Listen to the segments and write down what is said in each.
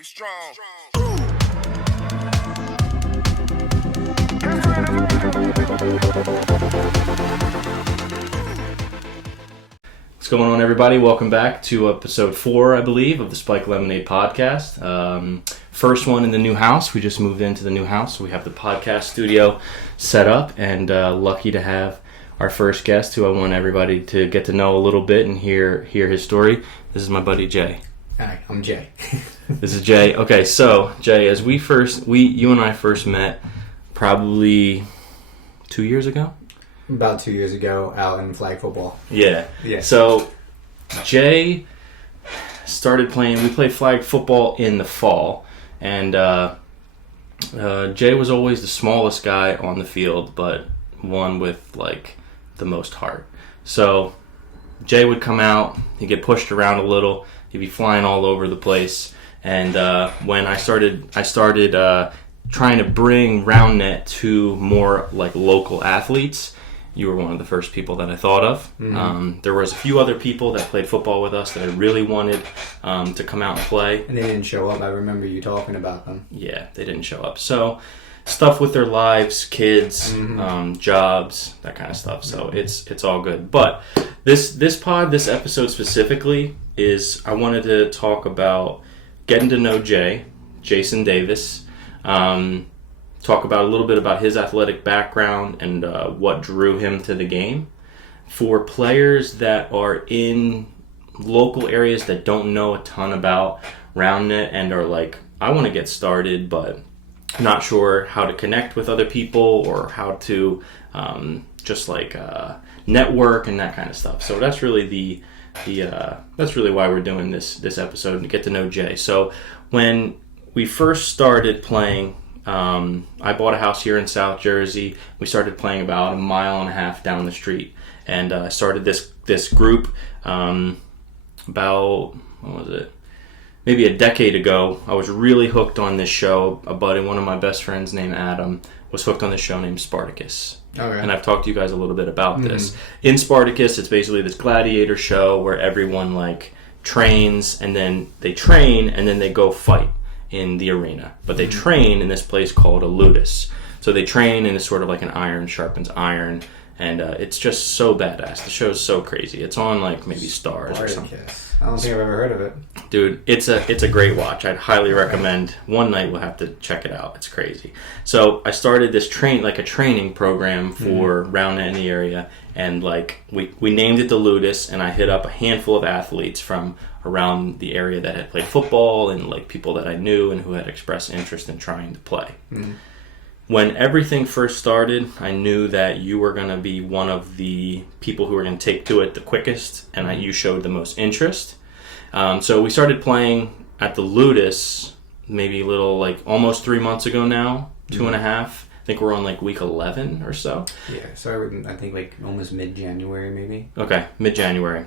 Get strong. What's going on, everybody? Welcome back to episode 4, I believe, of the Spike Lemonade podcast. First one in the new house. We just moved into the new house. So we have the podcast studio set up, and lucky to have our first guest, who I want everybody to get to know a little bit and hear his story. This is my buddy Jay. Hi, I'm Jay. This is Jay. Okay, so Jay, as you and I first met probably 2 years ago. About 2 years ago, out in flag football. Yeah. Yeah. So Jay started playing. We played flag football in the fall, and Jay was always the smallest guy on the field, but one with like the most heart. So Jay would come out. He'd get pushed around a little. He'd be flying all over the place. And when I started trying to bring round net to more like local athletes, you were one of the first people that I thought of. Mm-hmm. There was a few other people that played football with us that I really wanted to come out and play. And they didn't show up. I remember you talking about them. Yeah, they didn't show up. So stuff with their lives, kids, jobs, that kind of stuff. So it's all good. But this episode specifically is I wanted to talk about getting to know Jason Davis. Talk about a little bit about his athletic background and what drew him to the game. For players that are in local areas that don't know a ton about round net and are like, I want to get started, but not sure how to connect with other people or how to network and that kind of stuff. So that's really that's really why we're doing this episode, to get to know Jay. So when we first started playing, I bought a house here in South Jersey. We started playing about 1.5 miles down the street, and started this group about, what was it? Maybe a decade ago. I was really hooked on this show. A buddy, one of my best friends named Adam, was hooked on this show named Spartacus. Okay. And I've talked to you guys a little bit about this. In Spartacus, it's basically this gladiator show where everyone like trains, and then they train, and then they go fight in the arena. But they train in this place called a ludus. So they train, and it's sort of like an iron sharpens iron, and it's just so badass. The show's so crazy. It's on like maybe Stars or something. I don't think I've ever heard of it. Dude, it's a great watch. I'd highly recommend. One night we'll have to check it out. It's crazy. So I started this a training program for round net in the area, and like we named it the Ludus, and I hit up a handful of athletes from around the area that had played football and like people that I knew and who had expressed interest in trying to play. When everything first started, I knew that you were going to be one of the people who were going to take to it the quickest, and you showed the most interest. So we started playing at the Ludus maybe almost 3 months ago now, 2.5. I think we're on like week 11 or so. Yeah, so I think like almost mid-January maybe. Okay, mid-January.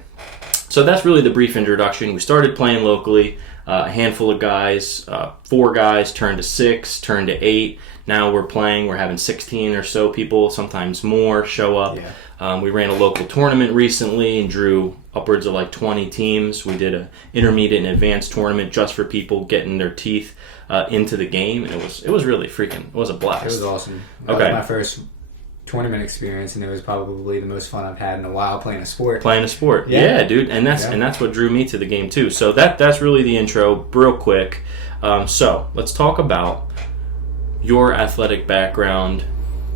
So that's really the brief introduction. We started playing locally. A handful of guys, 4 guys turned to 6, turned to 8. Now we're having 16 or so people, sometimes more, show up. Yeah. We ran a local tournament recently and drew upwards of like 20 teams. We did an intermediate and advanced tournament just for people getting their teeth into the game. And it was really it was a blast. It was awesome. Okay. That was my first tournament experience, and it was probably the most fun I've had in a while playing a sport. Yeah, dude, and that's what drew me to the game too. So that's really the intro, real quick. So let's talk about your athletic background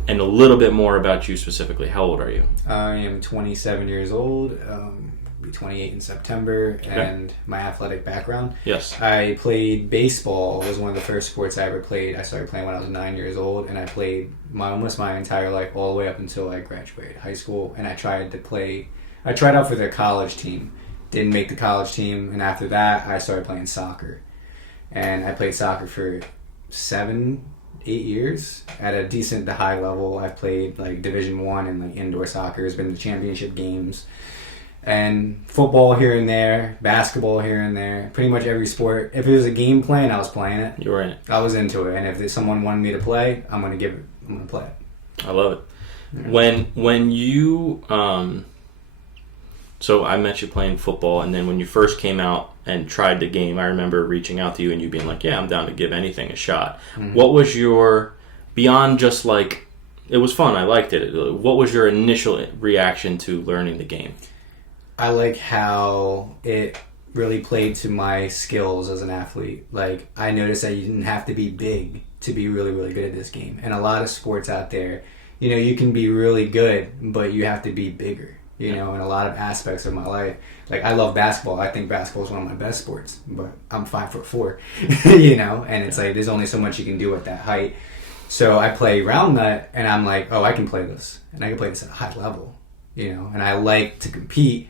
and a little bit more about you specifically. How old are you? I am 27 years old. I'll be 28 in September. Okay. And my athletic background. Yes. I played baseball. It was one of the first sports I ever played. I started playing when I was 9 years old, and I played almost my entire life, all the way up until I graduated high school. And I tried out for the college team. Didn't make the college team, and after that, I started playing soccer. And I played soccer for 7-8 years at a decent to high level. I've played like Division I and like indoor soccer. Has been the championship games. And football here and there, basketball here and there, pretty much every sport. If it was a game plan, I was playing it. You were in it. I was into it, and if someone wanted me to play, I'm gonna play it. I love it. Yeah. When you so I met you playing football, and then when you first came out and tried the game, I remember reaching out to you and you being like, yeah, I'm down to give anything a shot. What was your, beyond just like, it was fun, I liked it, what was your initial reaction to learning the game? I like how it really played to my skills as an athlete. Like, I noticed that you didn't have to be big to be really, really good at this game. And a lot of sports out there, you know, you can be really good, but you have to be bigger, you know, in a lot of aspects of my life. Like, I love basketball. I think basketball is one of my best sports, but I'm 5'4", you know, and it's like, there's only so much you can do at that height. So I play round nut, and I'm like, oh, I can play this. And I can play this at a high level, you know, and I like to compete.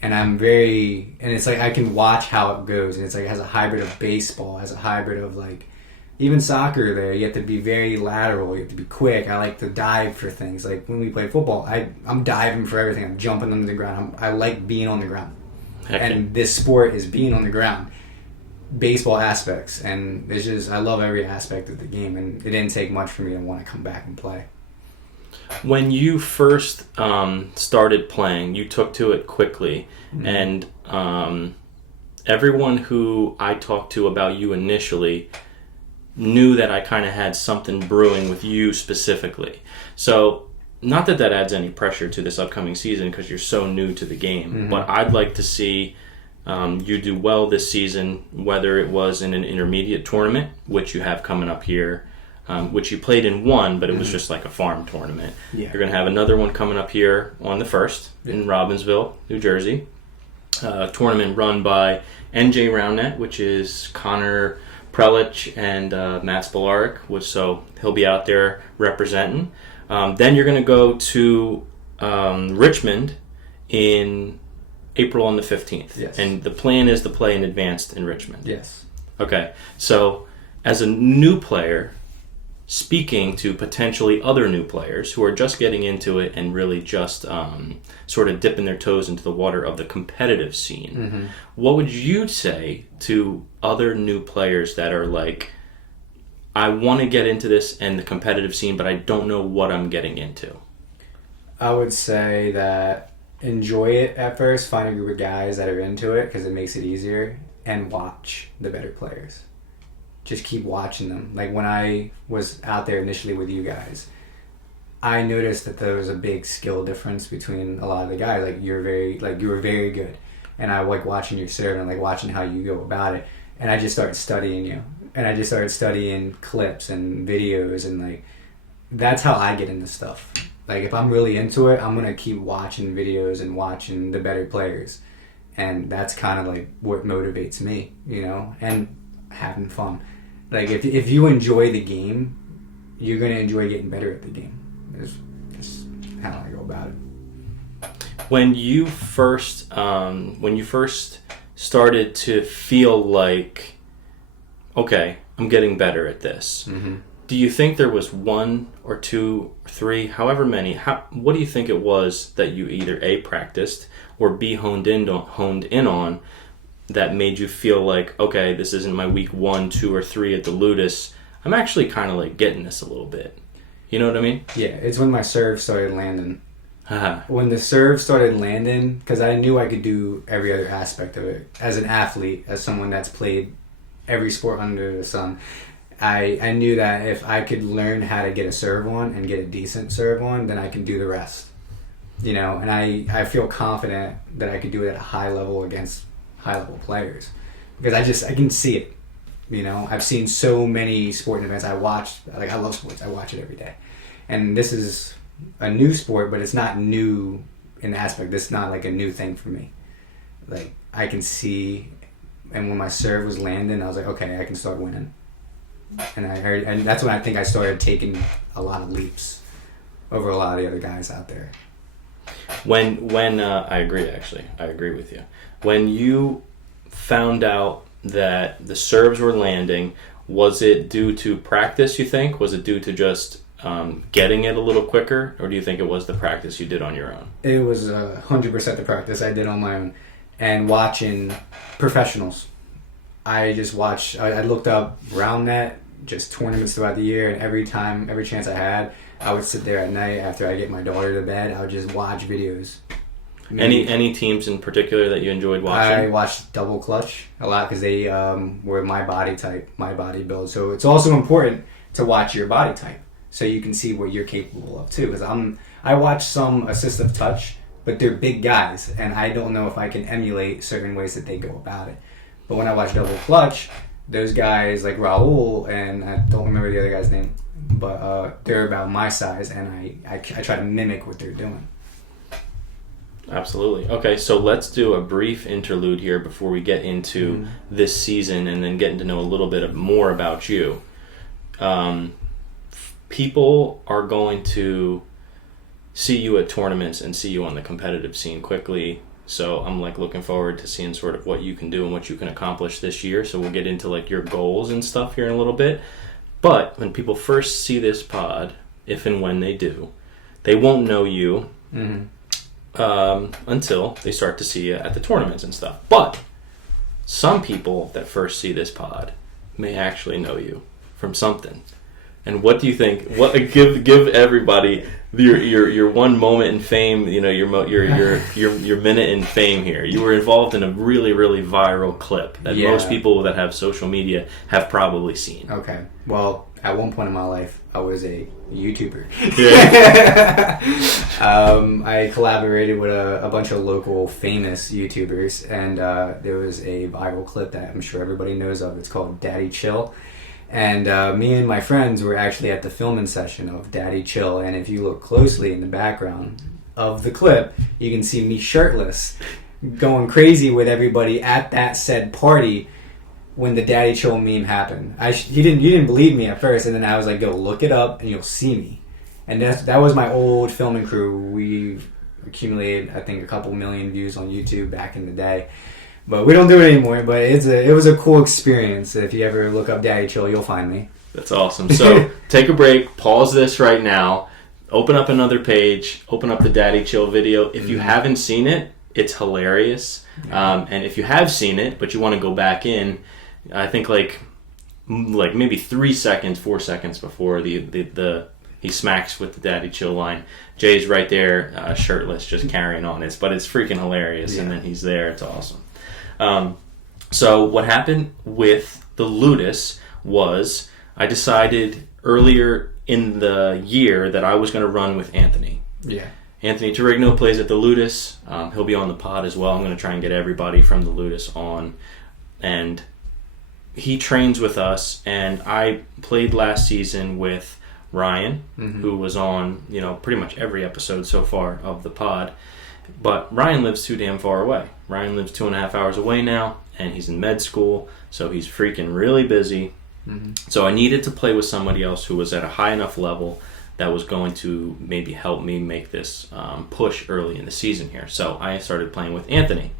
And it's like I can watch how it goes. And it's like it has a hybrid of baseball, has a hybrid of like even soccer there. You have to be very lateral. You have to be quick. I like to dive for things. Like when we play football, I'm diving for everything. I'm jumping under the ground. I like being on the ground. And this sport is being on the ground. Baseball aspects. And it's just, I love every aspect of the game. And it didn't take much for me to want to come back and play. When you first started playing, you took to it quickly, and everyone who I talked to about you initially knew that I kind of had something brewing with you specifically. So, not that adds any pressure to this upcoming season because you're so new to the game, but I'd like to see you do well this season, whether it was in an intermediate tournament, which you have coming up here, which you played in one, but it was just like a farm tournament. Yeah. You're going to have another one coming up here on the 1st in Robbinsville, New Jersey. Tournament run by NJ Roundnet, which is Connor Prelich and Matt Spolarik, so he'll be out there representing. Then you're going to go to Richmond in April on the 15th. Yes. And the plan is to play in advanced in Richmond. Yes. Okay. So as a new player, speaking to potentially other new players who are just getting into it and really just sort of dipping their toes into the water of the competitive scene, what would you say to other new players that are like, I want to get into this and the competitive scene, but I don't know what I'm getting into? I would say that enjoy it at first, find a group of guys that are into it because it makes it easier, and watch the better players. Just keep watching them. Like when I was out there initially with you guys, I noticed that there was a big skill difference between a lot of the guys. Like you were very good, and I like watching your serve and like watching how you go about it. And I just started studying you, and I just started studying clips and videos, and like that's how I get into stuff. Like if I'm really into it, I'm gonna keep watching videos and watching the better players, and that's kind of like what motivates me, you know, and having fun. Like if you enjoy the game, you're gonna enjoy getting better at the game. That's how I go about it. When you first started to feel like, okay, I'm getting better at this. Do you think there was one or two or three, however many? What do you think it was that you either A, practiced or B, honed in on that made you feel like, okay, this isn't my week 1, 2, or 3 at the Ludus. I'm actually kind of like getting this a little bit. You know what I mean? Yeah, it's when my serve started landing. When the serve started landing, because I knew I could do every other aspect of it. As an athlete, as someone that's played every sport under the sun, I knew that if I could learn how to get a serve on and get a decent serve on, then I can do the rest. You know, and I feel confident that I could do it at a high level against high level players. Because I can see it. You know, I've seen so many sporting events. I love sports. I watch it every day. And this is a new sport, but it's not new in the aspect. This is not like a new thing for me. Like, I can see, and when my serve was landing, I was like, okay, I can start winning. And that's when I think I started taking a lot of leaps over a lot of the other guys out there. When I agree, actually. I agree with you. When you found out that the serves were landing, was it due to practice, you think? Was it due to just getting it a little quicker? Or do you think it was the practice you did on your own? It was 100% the practice I did on my own. And watching professionals. I looked up round net, just tournaments throughout the year, and every chance I had, I would sit there at night after I get my daughter to bed, I would just watch videos Any teams in particular that you enjoyed watching? I watched Double Clutch a lot because they were my body type, my body build. So it's also important to watch your body type so you can see what you're capable of too. Because I watch some assistive touch, but they're big guys, and I don't know if I can emulate certain ways that they go about it. But when I watch Double Clutch, those guys like Raul, and I don't remember the other guy's name, but they're about my size, and I try to mimic what they're doing. Absolutely. Okay, so let's do a brief interlude here before we get into this season and then getting to know a little bit more about you. People are going to see you at tournaments and see you on the competitive scene quickly. So I'm like looking forward to seeing sort of what you can do and what you can accomplish this year. So we'll get into like your goals and stuff here in a little bit. But when people first see this pod, if and when they do, they won't know you until they start to see you at the tournaments and stuff. But some people that first see this pod may actually know you from something. And what do you think? What give everybody your one moment in fame? You know, your minute in fame here. You were involved in a really, really viral clip that most people that have social media have probably seen. Okay. Well, at one point in my life, I was a YouTuber. Yeah. I collaborated with a bunch of local famous YouTubers, and there was a viral clip that I'm sure everybody knows of. It's called Daddy Chill. And me and my friends were actually at the filming session of Daddy Chill, and if you look closely in the background of the clip, you can see me shirtless, going crazy with everybody at that said party when the Daddy Chill meme happened. You didn't believe me at first, and then I was like, go look it up and you'll see me. And that was my old filming crew. We accumulated, I think, a couple million views on YouTube back in the day. But we don't do it anymore, but it was a cool experience. If you ever look up Daddy Chill, you'll find me. That's awesome. So take a break, pause this right now, open up another page, open up the Daddy Chill video. If you haven't seen it, it's hilarious. And if you have seen it, but you want to go back in, I think like maybe 3 seconds, 4 seconds before he smacks with the Daddy Chill line, Jay's right there, shirtless, just carrying on. But it's freaking hilarious, and then he's there. It's awesome. So what happened with the Ludus was I decided earlier in the year that I was going to run with Anthony. Yeah. Anthony Torigno plays at the Ludus. He'll be on the pod as well. I'm going to try and get everybody from the Ludus on. And he trains with us. And I played last season with Ryan, who was on, pretty much every episode so far of the pod. But Ryan lives too damn far away. Ryan lives 2.5 hours away now, and he's in med school, so he's freaking really busy. So I needed to play with somebody else who was at a high enough level that was going to maybe help me make this push early in the season here. So I started playing with Anthony.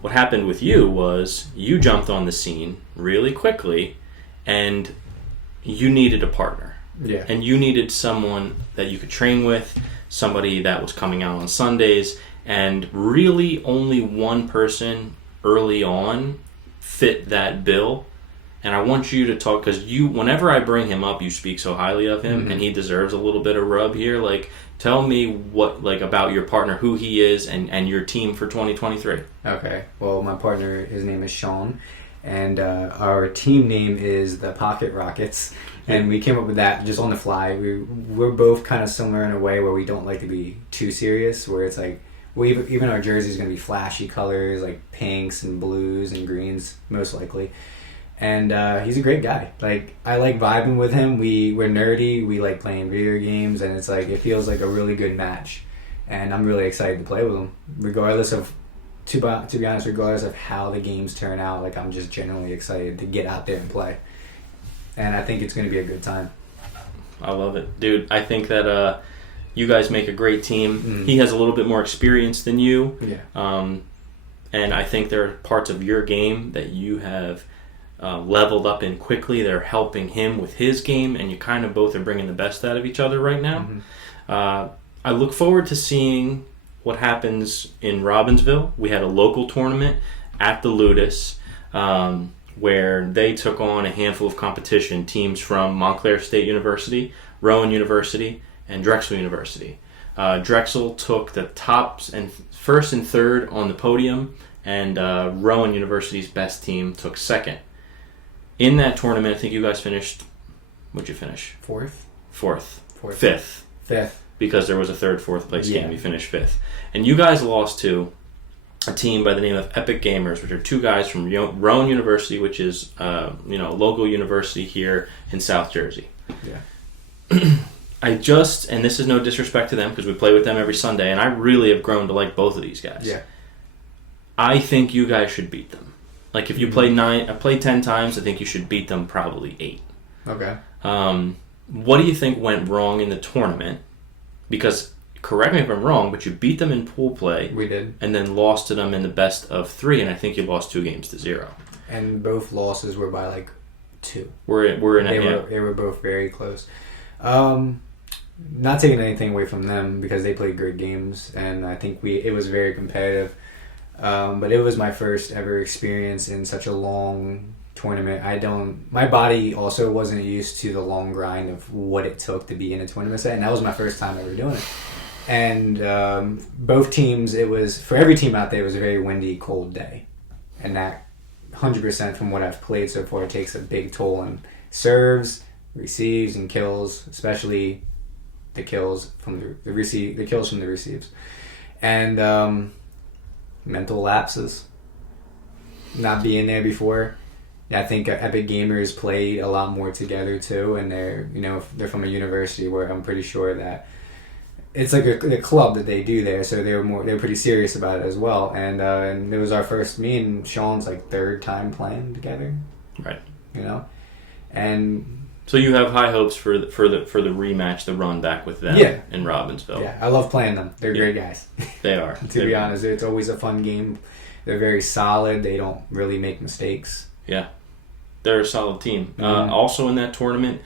What happened with you was you jumped on the scene really quickly, and you needed a partner. Yeah. And you needed someone that you could train with, somebody that was coming out on Sundays, and really only one person early on fit that bill. And I want you to talk, because whenever I bring him up, you speak so highly of him, and he deserves a little bit of rub here. Like, tell me what, about your partner, who he is, and your team for 2023. Okay. Well, my partner, his name is Sean, and our team name is the Pocket Rockets. And we came up with that just on the fly. We're both kind of similar in a way where we don't like to be too serious, where it's like, even our jersey is going to be flashy colors, like pinks and blues and greens, most likely. And he's a great guy. Like, I like vibing with him. We're nerdy. We like playing video games, and it's like, it feels like a really good match. And I'm really excited to play with him, regardless of, to be honest, regardless of how the games turn out. Like, I'm just genuinely excited to get out there and play. And I think it's going to be a good time. I love it. Dude, I think that you guys make a great team. He has a little bit more experience than you. Yeah. And I think there are parts of your game that you have leveled up in quickly. They're helping him with his game, and you kind of both are bringing the best out of each other right now. I look forward to seeing what happens in Robbinsville. We had a local tournament at the Ludus, where they took on a handful of competition teams from Montclair State University, Rowan University, and Drexel University. Drexel took the tops and first and third on the podium, and Rowan University's best team took second. In that tournament, I think you guys finished. What'd you finish? Fourth. Fifth. Because there was a third, fourth place game. You finished fifth, and you guys lost to a team by the name of Epic Gamers, which are two guys from Rowan University, which is local university here in South Jersey. Yeah. And this is no disrespect to them because we play with them every Sunday, and I really have grown to like both of these guys. Yeah. I think you guys should beat them. Like if you play 10 times, I think you should beat them probably 8. Okay. What do you think went wrong in the tournament? Because correct me if I'm wrong, but you beat them in pool play. We did. And then lost to them in the best of 3, and I think you lost 2 games to 0. And both losses were by like 2. They They were both very close. Not taking anything away from them because they played great games, and I think it was very competitive. But it was my first ever experience in such a long tournament. My body also wasn't used to the long grind of what it took to be in a tournament set, and that was my first time ever doing it. And both teams, for every team out there, it was a very windy, cold day. And that 100% from what I've played so far, it takes a big toll on serves, receives, and kills, especially the kills from the receives. And mental lapses. Not being there before. I think Epic Gamers played a lot more together too, and they're from a university where I'm pretty sure that it's like a club that they do there, so they were pretty serious about it as well. And it was me and Sean's like 3rd time playing together. Right. And so you have high hopes for the rematch, the run back with them in Robbinsville. Yeah, I love playing them. They're great guys. They are. To be honest, it's always a fun game. They're very solid. They don't really make mistakes. Yeah. They're a solid team. Mm-hmm. Also in that tournament,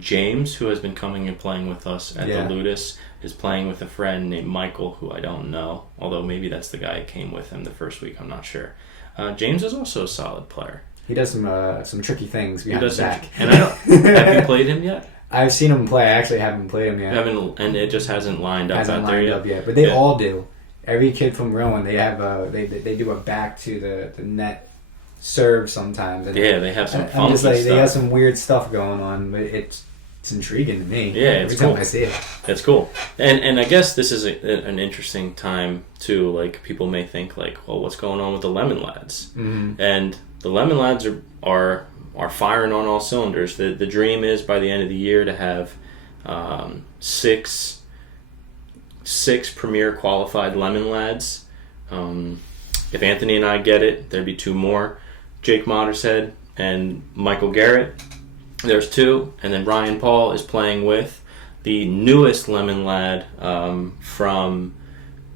James, who has been coming and playing with us at the Ludus, is playing with a friend named Michael, who I don't know, although maybe that's the guy who came with him the first week, I'm not sure. James is also a solid player. He does some tricky things behind his back. And have you played him yet? I've seen him play. I actually haven't played him yet. And it just hasn't lined up out there yet. But they all do. Every kid from Rowan, they have they do a back to the net serve sometimes. And they have some funky stuff. They have some weird stuff going on, but it's intriguing to me. Yeah, every time I see it. It's cool. And I guess this is an interesting time too. Like people may think like, well, what's going on with the Lemon Lads? Mm-hmm. And the Lemon Lads are firing on all cylinders. The dream is by the end of the year to have 6 premier qualified Lemon Lads. If Anthony and I get it, there'd be 2 more. Jake Mottershead and Michael Garrett. There's 2. And then Ryan Paul is playing with the newest Lemon Lad from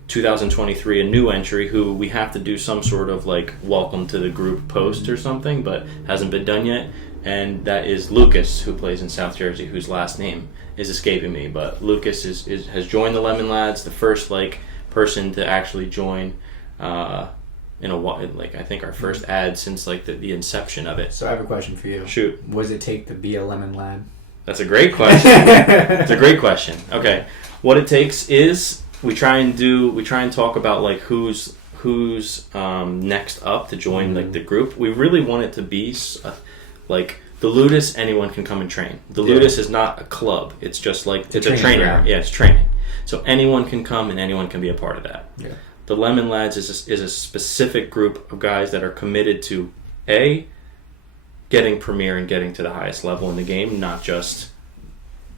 2023, a new entry who we have to do some sort of like welcome to the group post or something, but hasn't been done yet. And that is Lucas, who plays in South Jersey, whose last name is escaping me. But Lucas has joined the Lemon Lads, the first like person to actually join in a while. Like I think our first ad since like the inception of it. So I have a question for you. Shoot. What does it take to be a Lemon Lad? That's a great question. It's a great question. Okay, what it takes is we try and talk about like who's next up to join like the group. We really want it to be like the Ludus. Anyone can come and train. The Ludus is not a club. It's just like it's a training. Yeah, it's training. So anyone can come and anyone can be a part of that. Yeah. The Lemon Lads is a specific group of guys that are committed to getting premier and getting to the highest level in the game, not just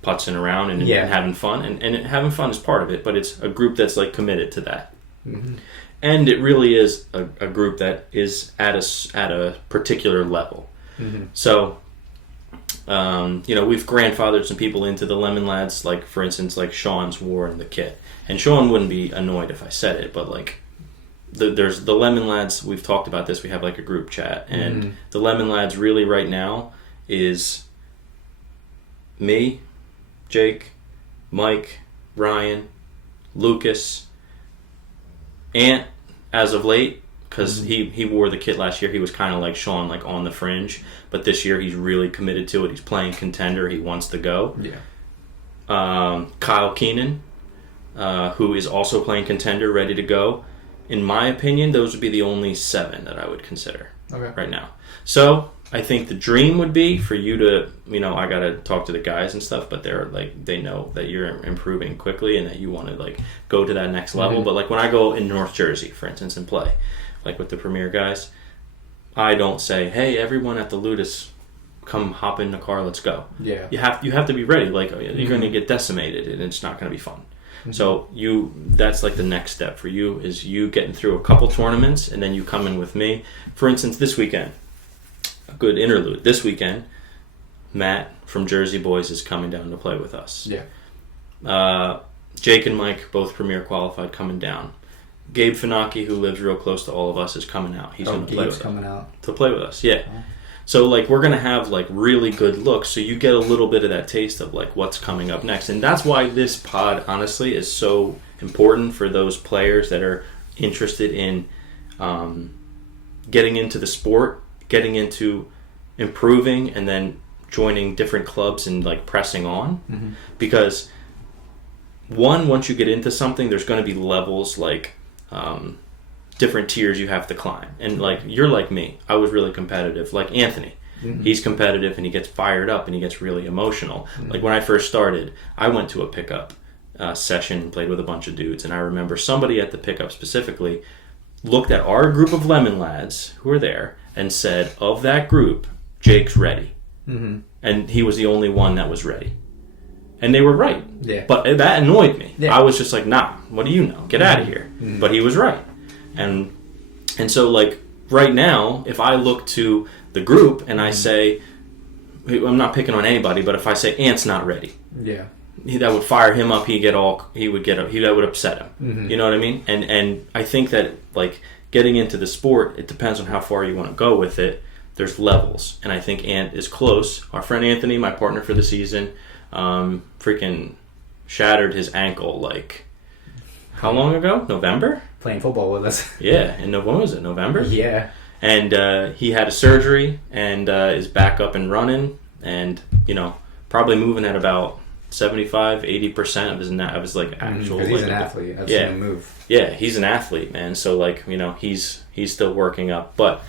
putzing around and having fun. And having fun is part of it, but it's a group that's like committed to that. Mm-hmm. And it really is a group that is at a particular level. Mm-hmm. So, we've grandfathered some people into the Lemon Lads, like for instance, like Sean's wore in the kit. And Sean wouldn't be annoyed if I said it, but like there's the Lemon Lads. We've talked about this. We have like a group chat, and the Lemon Lads really right now is me, Jake, Mike, Ryan, Lucas, Ant as of late, because he wore the kit last year. He was kind of like Sean, like on the fringe, but this year he's really committed to it. He's playing contender. He wants to go. Yeah. Kyle Keenan, who is also playing contender, ready to go. In my opinion, those would be the only 7 that I would consider right now. So I think the dream would be for you to, I got to talk to the guys and stuff, but they're like, they know that you're improving quickly and that you want to like go to that next level. But like when I go in North Jersey, for instance, and play, like with the Premier guys, I don't say, hey, everyone at the Ludus, come hop in the car, let's go. Yeah. You have to be ready. Like you're going to get decimated and it's not going to be fun. So that's like the next step for you is you getting through a couple tournaments and then you come in with me. For instance, this weekend, a good interlude. This weekend, Matt from Jersey Boys is coming down to play with us. Yeah. Jake and Mike, both Premier qualified, coming down. Gabe Finocchi, who lives real close to all of us, is coming out. He's going to play with us. To play with us, yeah. Oh. So like we're going to have like really good looks, so you get a little bit of that taste of like what's coming up next. And that's why this pod honestly is so important for those players that are interested in getting into the sport, getting into improving, and then joining different clubs and like pressing on. Because once you get into something, there's going to be levels like different tiers you have to climb. And like you're like me, I was really competitive. Like Anthony, he's competitive and he gets fired up and he gets really emotional. Like when I first started, I went to a pickup session and played with a bunch of dudes, and I remember somebody at the pickup specifically looked at our group of lemon lads who were there and said, of that group, Jake's ready. And he was the only one that was ready. And they were right. Yeah. But that annoyed me. Yeah. I was just like, nah, what do you know? Get out of here. But he was right. And so like right now, if I look to the group and I say, I'm not picking on anybody, but if I say Ant's not ready, that would fire him up. That would upset him. You know what I mean? And I think that like getting into the sport, it depends on how far you want to go with it. There's levels, and I think Ant is close. Our friend Anthony, my partner for the season, freaking shattered his ankle like how long ago? November? Playing football with us. Yeah, and when was it? November? Yeah. And he had a surgery and is back up and running, and probably moving at about 75-80% of his like actual. He's an athlete. I've seen him move. Yeah, he's an athlete, man. So like he's still working up, but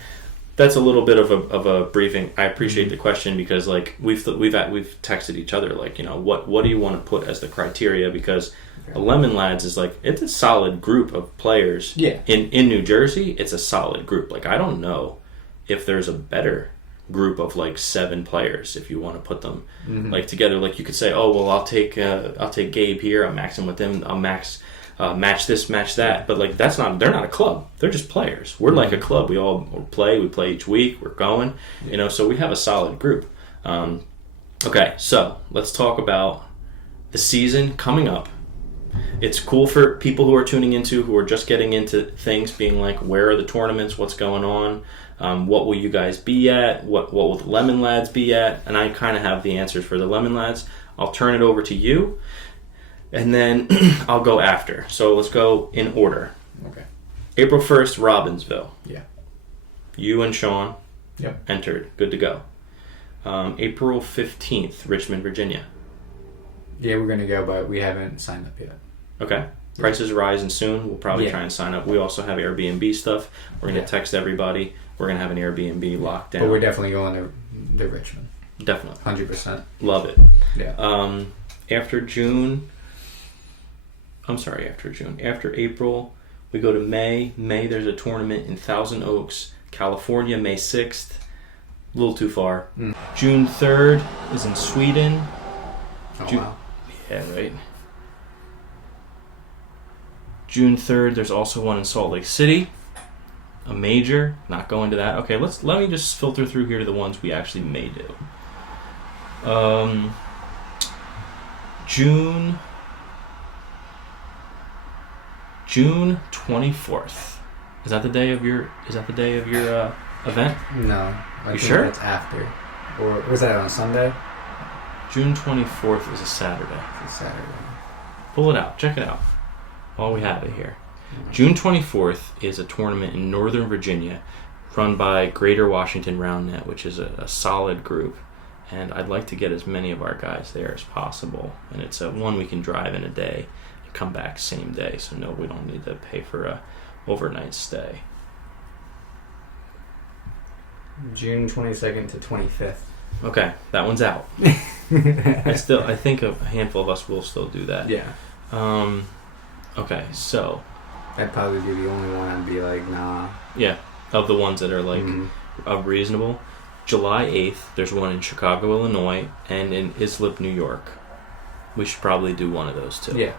that's a little bit of a briefing. I appreciate the question because like we've texted each other like what do you want to put as the criteria, because the Lemon Lads is like it's a solid group of players. Yeah. In New Jersey, it's a solid group. Like I don't know if there's a better group of like 7 players if you want to put them like together. Like you could say, oh well, I'll take Gabe here. I'm maxing with him. I'll match this, match that. But like they're not a club. They're just players. We're like a club. We all play. We play each week. We're going. So we have a solid group. Okay, so let's talk about the season coming up. It's cool for people who are tuning into, who are just getting into things, being like, where are the tournaments? What's going on? What will you guys be at? What will the Lemon Lads be at? And I kind of have the answers for the Lemon Lads. I'll turn it over to you, and then I'll go after. So let's go in order. Okay. April 1st, Robbinsville. Yeah. You and Sean Yep. entered. Good to go. April 15th, Richmond, Virginia. Yeah, we're going to go, but we haven't signed up yet. Okay. Prices rising soon. We'll probably try and sign up. We also have Airbnb stuff. We're going to text everybody. We're going to have an Airbnb locked down. But we're definitely going to Richmond. Definitely. 100%. Love it. Yeah. After April, we go to May. May, there's a tournament in Thousand Oaks, California, May 6th. A little too far. June 3rd is in Sweden. Oh, wow. Yeah, right. June 3rd, there's also one in Salt Lake City. A major. Not going to that. Okay, let me just filter through here to the ones we actually may do. June 24th. Is that the day of your event? No. I think sure? That's after. Or was that on a Sunday? June 24th is a Saturday. It's a Saturday. Pull it out. Check it out. While we have it here. June 24th is a tournament in Northern Virginia run by Greater Washington Round Net, which is a solid group. And I'd like to get as many of our guys there as possible. And it's one we can drive in a day. and come back same day. So no, we don't need to pay for a overnight stay. June 22nd to 25th. Okay, that one's out. I think a handful of us will still do that. Yeah. Okay, so That'd probably be the only one I'd be like, nah. yeah, of the ones that are like reasonable. July 8th, there's one in Chicago, Illinois, and in Islip, New York. We should probably do one of those too. Yeah.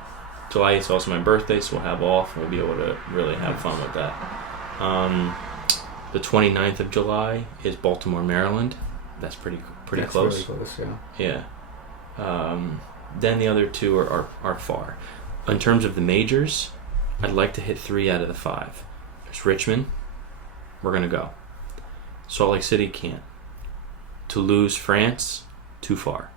July 8th is also my birthday, so we'll have off, and we'll be able to really have fun with that. The 29th of July is Baltimore, Maryland. That's pretty That's close. Really close, yeah. Yeah. Then the other two are far. In terms of the majors, I'd like to hit 3 out of the 5. There's Richmond. We're going to go. Salt Lake City, can't. Toulouse, France, too far.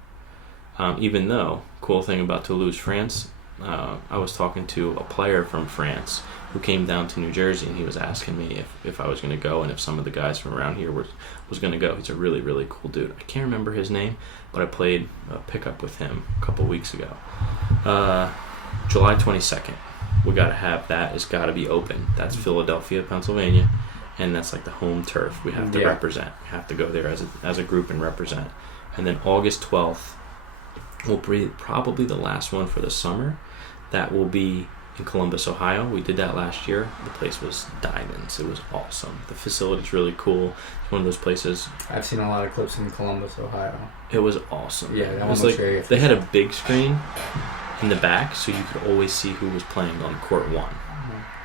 Even though, cool thing about Toulouse, France, I was talking to a player from France who came down to New Jersey, and he was asking me if I was going to go and if some of the guys from around here was going to go. He's a really, really cool dude. I can't remember his name, but I played a pickup with him a couple weeks ago. July 22nd. We got to have that. It's got to be open. That's Philadelphia, Pennsylvania, and that's like the home turf. We have to represent. We have to go there as a group and represent. And then August 12th will be probably the last one for the summer. That will be in Columbus, Ohio. We did that last year. The place was diamonds. It was awesome. The facility's really cool. It's one of those places. I've seen a lot of clips in Columbus, Ohio. It was awesome. Yeah, that it was one looks like very they had a big screen in the back, so you could always see who was playing on court 1.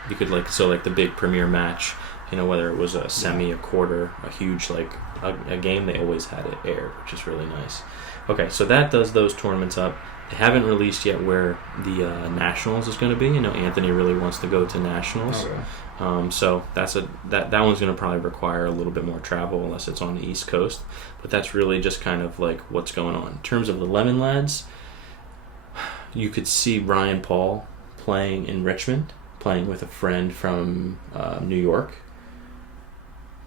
You could like the big premier match, whether it was a semi, a quarter, a huge a game, they always had it aired, which is really nice. Okay, so that does those tournaments up. They haven't released yet where the Nationals is going to be. Anthony really wants to go to Nationals. Okay. So that one's going to probably require a little bit more travel unless it's on the East Coast. But that's really just kind of like what's going on. In terms of the Lemon Lads, you could see Ryan Paul playing in Richmond, playing with a friend from New York.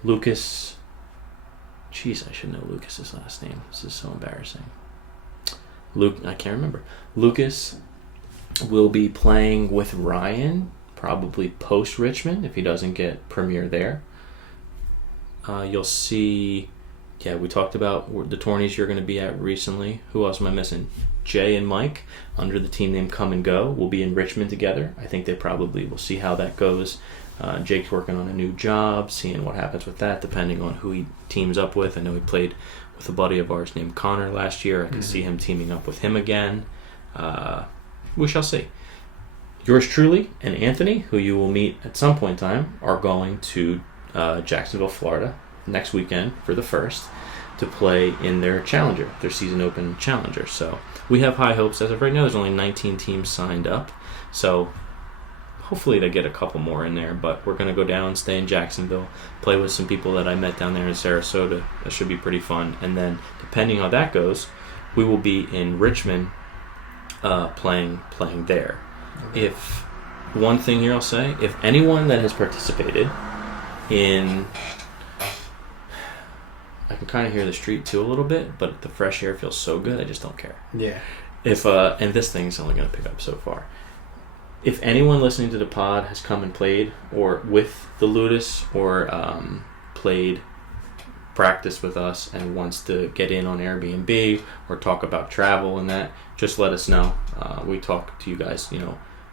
Lucas... Jeez, I should know Lucas's last name. This is so embarrassing. I can't remember. Lucas will be playing with Ryan, probably post Richmond if he doesn't get premier there. You'll see, we talked about the tourneys you're going to be at recently. Who else am I missing? Jay and Mike, under the team name Come and Go, will be in Richmond together. I think they probably will see how that goes. Jake's working on a new job, seeing what happens with that, depending on who he teams up with. I know he played with a buddy of ours named Connor last year. I can see him teaming up with him again. We shall see. Yours truly and Anthony, who you will meet at some point in time, are going to Jacksonville, Florida next weekend for the first to play in their Challenger, their season open Challenger. So we have high hopes. As of right now, there's only 19 teams signed up. So hopefully they get a couple more in there, but we're going to go down, stay in Jacksonville, play with some people that I met down there in Sarasota. That should be pretty fun. And then, depending how that goes, we will be in Richmond playing there. Okay. If one thing here I'll say, if anyone that has participated in... I can kind of hear the street too a little bit, but the fresh air feels so good, I just don't care. Yeah. And this thing's only going to pick up so far. If anyone listening to the pod has come and played, or with the Ludus, or practice with us and wants to get in on Airbnb or talk about travel and that, just let us know. We talk to you guys,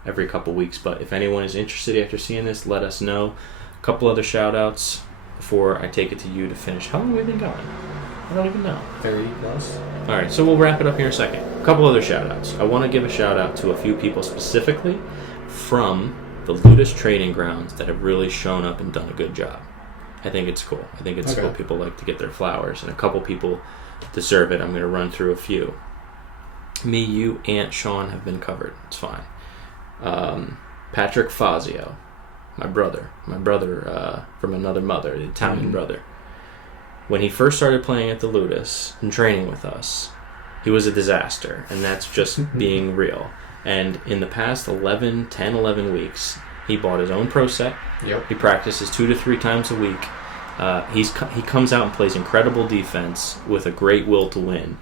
every couple weeks. But if anyone is interested after seeing this, let us know. A couple other shout outs before I take it to you to finish. How long have we been going? I don't even know. 30 plus. All right, so we'll wrap it up here in a second. A couple other shout-outs. I want to give a shout-out to a few people specifically from the Ludus training grounds that have really shown up and done a good job. I think it's cool. I think it's cool. People like to get their flowers, and a couple people deserve it. I'm going to run through a few. Me, you, Aunt, Sean have been covered. It's fine. Patrick Fazio, my brother from another mother, the Italian brother. When he first started playing at the Ludus and training with us, he was a disaster, and that's just being real. And in the past 11 weeks, he bought his own pro set. Yep. He practices 2 to 3 times a week. He comes out and plays incredible defense with a great will to win.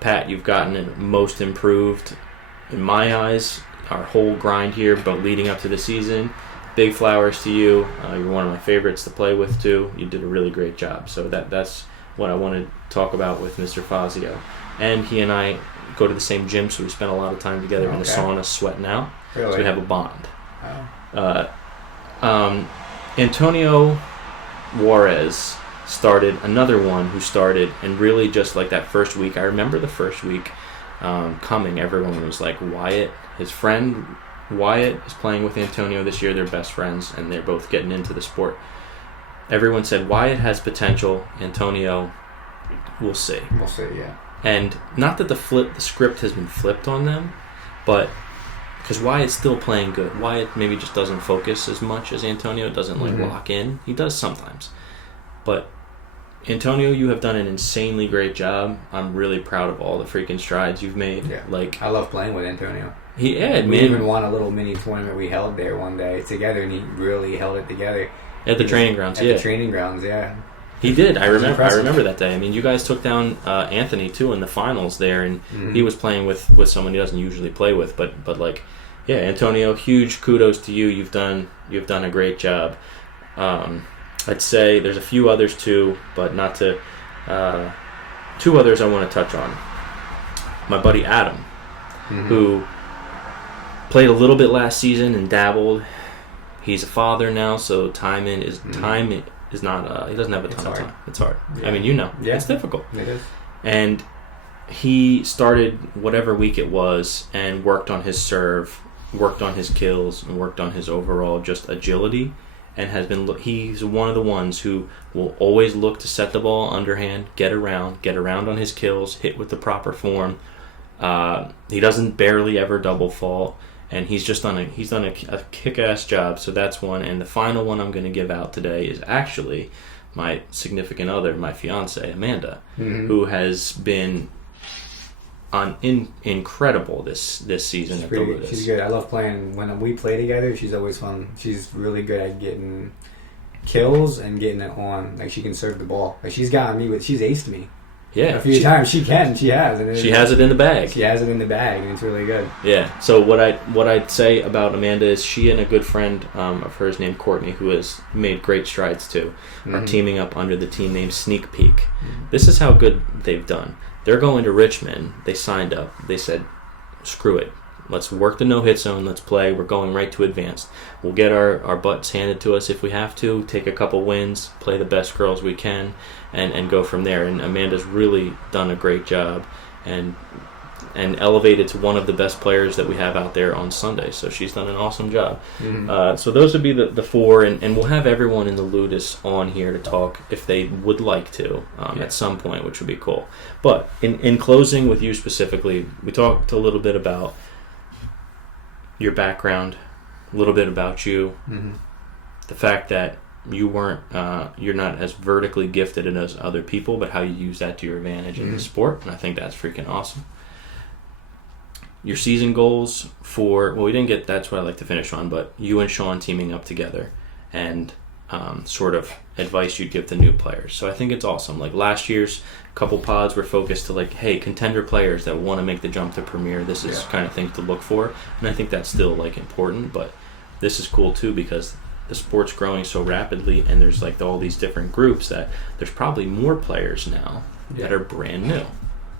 Pat, you've gotten it most improved. In my eyes, our whole grind here, but leading up to the season. Big flowers to you. You're one of my favorites to play with too. You did a really great job. So that's what I want to talk about with Mr. Fazio. And he and I go to the same gym, so we spend a lot of time together in the sauna, sweating out. Really? So we have a bond. Oh. Antonio Juarez started, another one who started, and really just like that first week, I remember the first week coming, everyone was like, Wyatt, his friend Wyatt is playing with Antonio this year. They're best friends, and they're both getting into the sport. Everyone said Wyatt has potential. Antonio, we'll see. We'll see, yeah. And not that the script has been flipped on them, but because Wyatt's still playing good. Wyatt maybe just doesn't focus as much as Antonio, doesn't lock in. He does sometimes. But Antonio, you have done an insanely great job. I'm really proud of all the freaking strides you've made. Yeah. Like, I love playing with Antonio. We even won a little mini tournament we held there one day together, and he really held it together. At the training grounds, At the training grounds, yeah. He did. I remember that day. I mean, you guys took down Anthony too in the finals there, and he was playing with someone he doesn't usually play with. But like, yeah, Antonio, huge kudos to you. You've done a great job. I'd say there's a few others too, but not to. Two others I want to touch on. My buddy Adam, who played a little bit last season and dabbled. He's a father now, so time is not. He doesn't have a ton of time. It's hard. Yeah. I mean, it's difficult. It is. And he started whatever week it was and worked on his serve, worked on his kills, and worked on his overall just agility. And he's one of the ones who will always look to set the ball underhand, get around on his kills, hit with the proper form. He doesn't barely ever double fault, and he's done a kick-ass job. So that's one. And the final one I'm going to give out today is actually my significant other, my fiance Amanda, who has been incredible this season at the Lotus. She's good. I love playing when we play together. She's always fun. She's really good at getting kills and getting it on. Like, she can serve the ball. Like, she's aced me. Yeah, a few times. She has it in the bag. She has it in the bag, and it's really good. Yeah. So what I'd say about Amanda is she and a good friend of hers named Courtney, who has made great strides too, are teaming up under the team named Sneak Peek. This is how good they've done. They're going to Richmond. They signed up. They said, screw it. Let's work the no-hit zone. Let's play. We're going right to advanced. We'll get our butts handed to us if we have to, take a couple wins, play the best girls we can, and go from there. And Amanda's really done a great job and elevated to one of the best players that we have out there on Sunday. So she's done an awesome job. So those would be the four, and we'll have everyone in the Ludus on here to talk if they would like to at some point, which would be cool. But in closing with you specifically, we talked a little bit about your background, a little bit about you, the fact that you're not as vertically gifted as other people, but how you use that to your advantage in the sport, and I think that's freaking awesome. Your season goals we didn't get, that's what I like to finish on, but you and Sean teaming up together and sort of advice you'd give to new players. So I think it's awesome. Like last year's couple pods were focused to like, hey, contender players that want to make the jump to Premier, this is kind of things to look for. And I think that's still like important, but this is cool too because the sport's growing so rapidly and there's like all these different groups that there's probably more players now that are brand new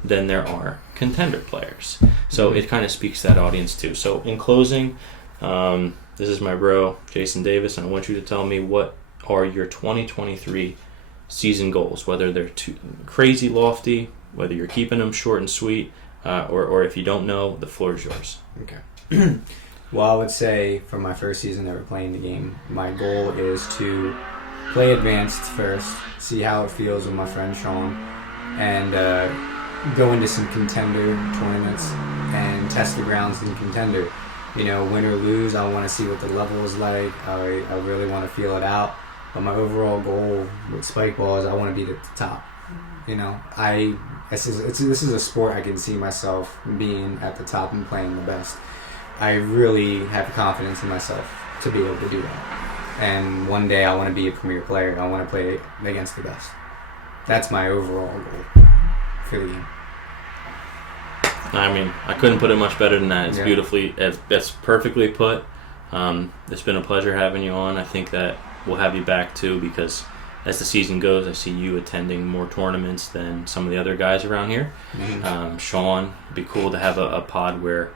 than there are contender players. So it kind of speaks to that audience too. So in closing, this is my bro, Jason Davis, and I want you to tell me what are your 2023 season goals, whether they're too crazy lofty, whether you're keeping them short and sweet, or if you don't know, the floor is yours. Okay. Well, I would say for my first season ever playing the game, my goal is to play advanced first, see how it feels with my friend Sean, and go into some contender tournaments and test the grounds in contender. Win or lose, I want to see what the level is like. I really want to feel it out. But my overall goal with spike ball is I want to be at the top. This is a sport I can see myself being at the top and playing the best. I really have confidence in myself to be able to do that. And one day I want to be a premier player. I want to play against the best. That's my overall goal for the game. I mean, I couldn't put it much better than that. It's Yeah. beautifully, it's perfectly put. It's been a pleasure having you on. I think that we'll have you back too, because as the season goes, I see you attending more tournaments than some of the other guys around here. Sean, it'd be cool to have a pod where,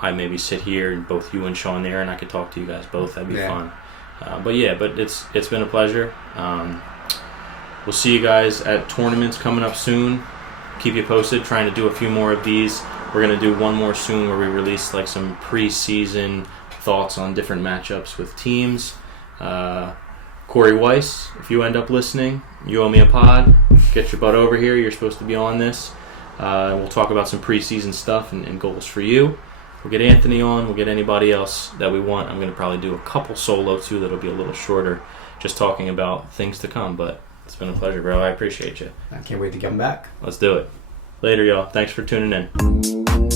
I maybe sit here and both you and Sean there, and I could talk to you guys both. That'd be fun. But it's been a pleasure. We'll see you guys at tournaments coming up soon. Keep you posted. Trying to do a few more of these. We're gonna do one more soon where we release like some pre-season thoughts on different matchups with teams. Corey Weiss, if you end up listening, you owe me a pod. Get your butt over here. You're supposed to be on this. We'll talk about some preseason stuff and goals for you. We'll get Anthony on. We'll get anybody else that we want. I'm going to probably do a couple solo too that'll be a little shorter, just talking about things to come. But it's been a pleasure, bro. I appreciate you. I can't wait to get him back. Let's do it. Later, y'all. Thanks for tuning in.